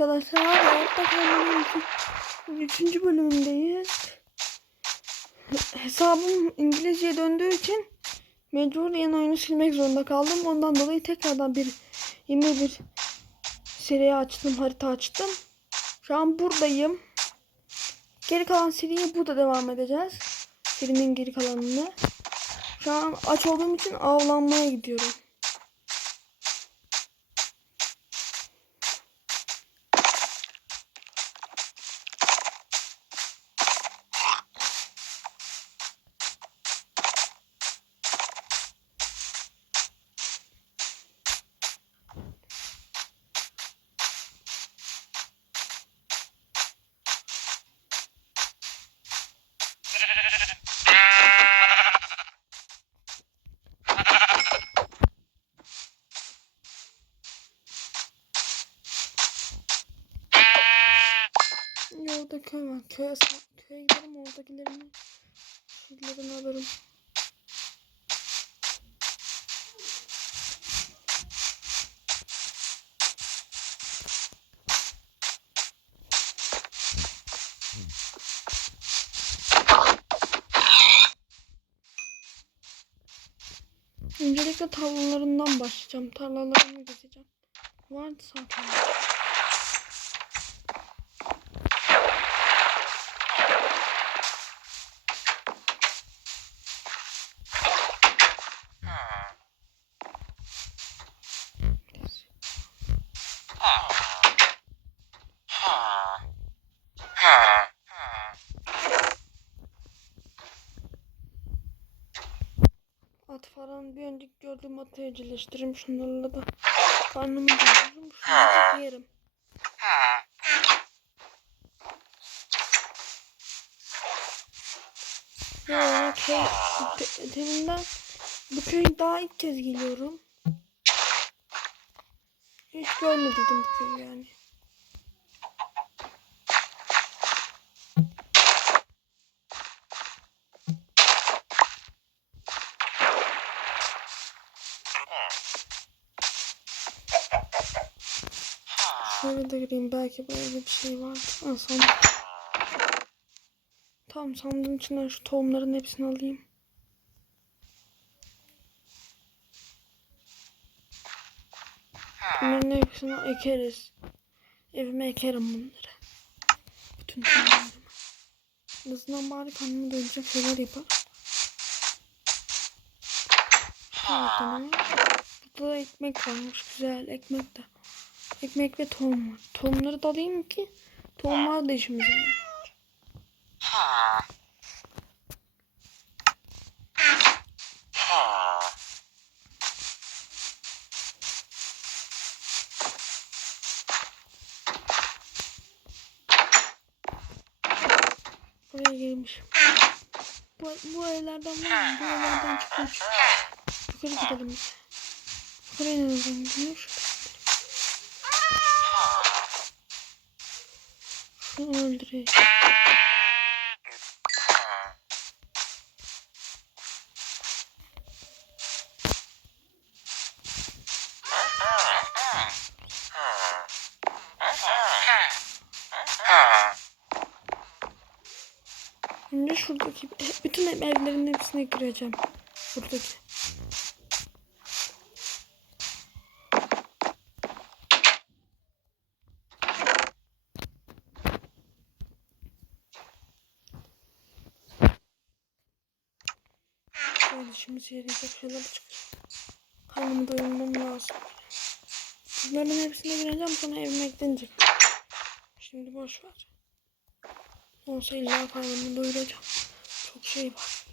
arkadaşlar. Hayatta kalmanın üçün- üçüncü bölümündeyiz. Hesabım İngilizceye döndüğü için mecburiyen oyunu silmek zorunda kaldım. Ondan dolayı tekrardan bir yeni bir seri açtım, harita açtım. Şu an buradayım. Geri kalan seriye burada devam edeceğiz. Serinin geri kalanını. Şu an aç olduğum için avlanmaya gidiyorum. Orada köy var. Köye, köye gidelim oradakilerini şeylerini alırım. Öncelikle tarlalarından başlayacağım. Tarlalarını gezeceğim. Vardı zaten. At falan bir önceki gördüğüm atı evcilleştiririm şunlarla da. Karnımı doyururum. Şunu da yerim. Ya köy te- teminden bu köyü daha ilk kez geliyorum. Hiç görmediydim bu köyü yani. Şöyle de gireyim belki evde bir şey var. Ha, sandık. Tamam sandığın içinden şu tohumların hepsini alayım. Bunların hepsini ekeriz. Evime ekerim bunları. Bütün tohumlarımı. En azından bari karnımı doyuracak şeyler tamam. Burada da ekmek varmış. Güzel ekmek de. Ekmek ve tohum var. Tohumları da alayım ki tohumlar da işimize yarar. Buraya gelmişim. Bu, bu evlerden var mı? Bu evlerden çıkmış. Yukarı gidelim biz. Yukarıya nereden Şunu öldüreyim. Şimdi şuradaki bütün evlerin hepsine gireceğim. Buradaki. Şöyle işimize yarayacak şeyler çıkacak. Karnımı doyurmam lazım. Bunların hepsine gireceğim sonra evime eklenecek. Şimdi boş ver. Olsa illa karnımı doyuracağım. Çok şey var.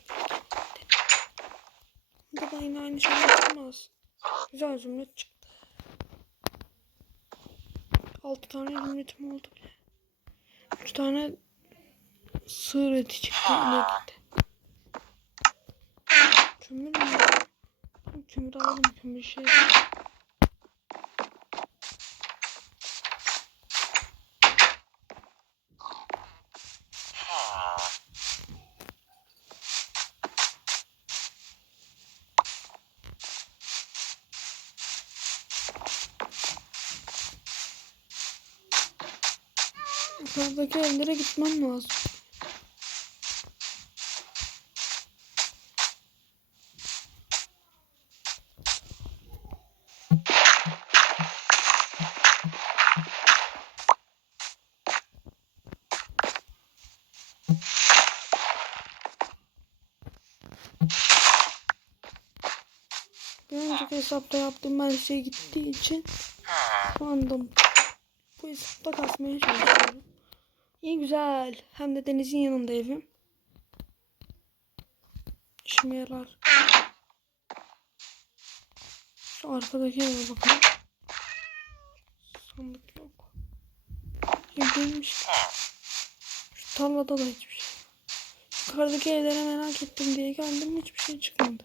Burada da yine aynı şey çıkmaz. Güzel zümrüt çıktı. 6 tane zümrütüm oldu bile. 3 tane sığır eti çıktı. Ne gitti. Kömür mü? Kömür alalım kömür şey. Yukarıdaki evlere gitmem lazım. Önceki hesapta yaptığım her şey gittiği için şu anda bu hesapta kasmaya çalışıyorum. İyi güzel. Hem de denizin yanında evim. İşime yarar. Şu arkadaki eve bakalım. Sandık yok. Evdeymiş. Şu tarlada da hiçbir şey. Yukarıdaki evlere merak ettim diye geldim hiçbir şey çıkmadı.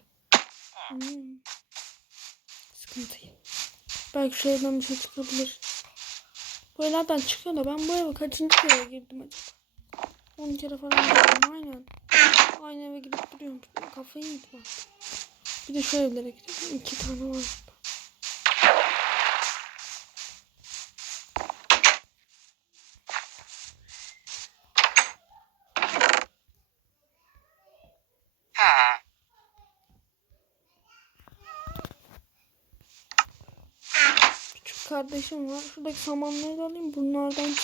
Hmm. Belki şu evden bir şey çıkabilir. Bu evlerden çıkıyor da ben bu eve kaçıncı kere girdim acaba? 10 kere falan girdim aynen. Aynı eve gidip duruyorum. Kafayı yedim artık. Bir de şu evlere gidelim. İki tane var. burada. Küçük kardeşim var. Şuradaki samanları da alayım. Bunlardan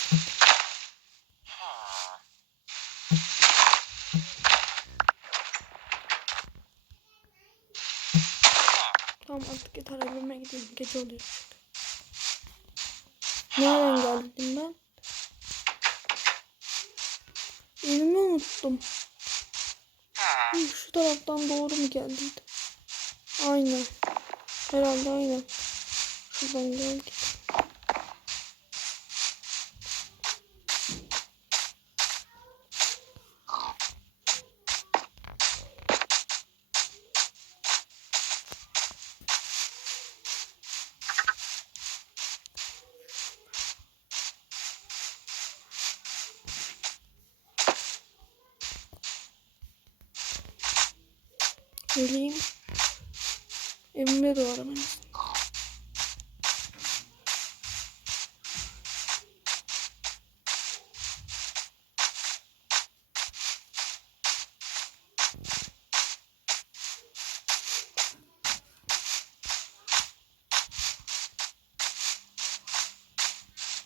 Tamam artık yeter evime gideyim. Gece oluyor. Nereden geldim ben? Evimi unuttum. Şu taraftan doğru mu geldiydi? Aynen. Herhalde aynen. Şuradan geldik. Geleyim. Evime doğru ben.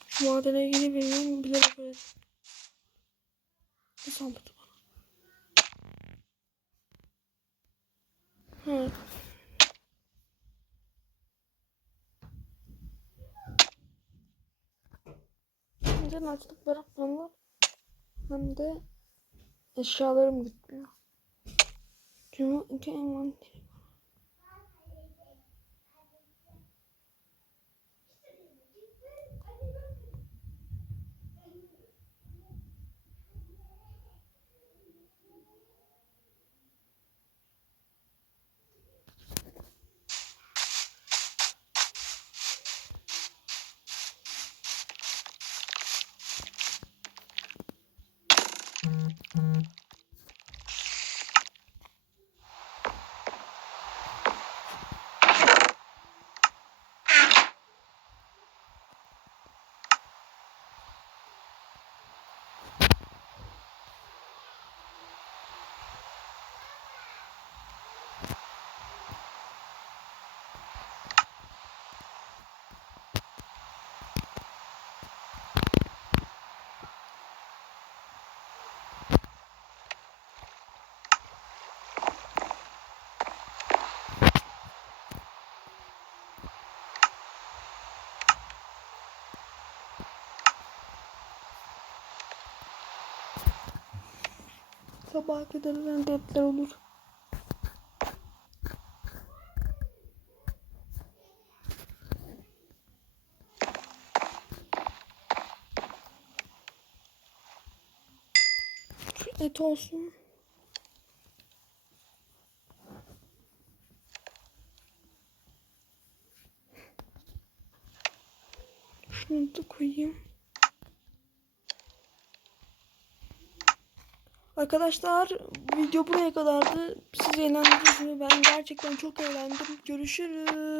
Şu madene ilgili bilmiyorum bilerek öyle. Ne saldırdı bana? Hı. Neden açlık bırakmam hem de eşyalarım gitmiyor. İki envanteri. Kadar ölen dertler olur. Et olsun. Şunu da koyayım. Arkadaşlar video buraya kadardı. Siz eğlendiniz mi? Ben gerçekten çok eğlendim. Görüşürüz.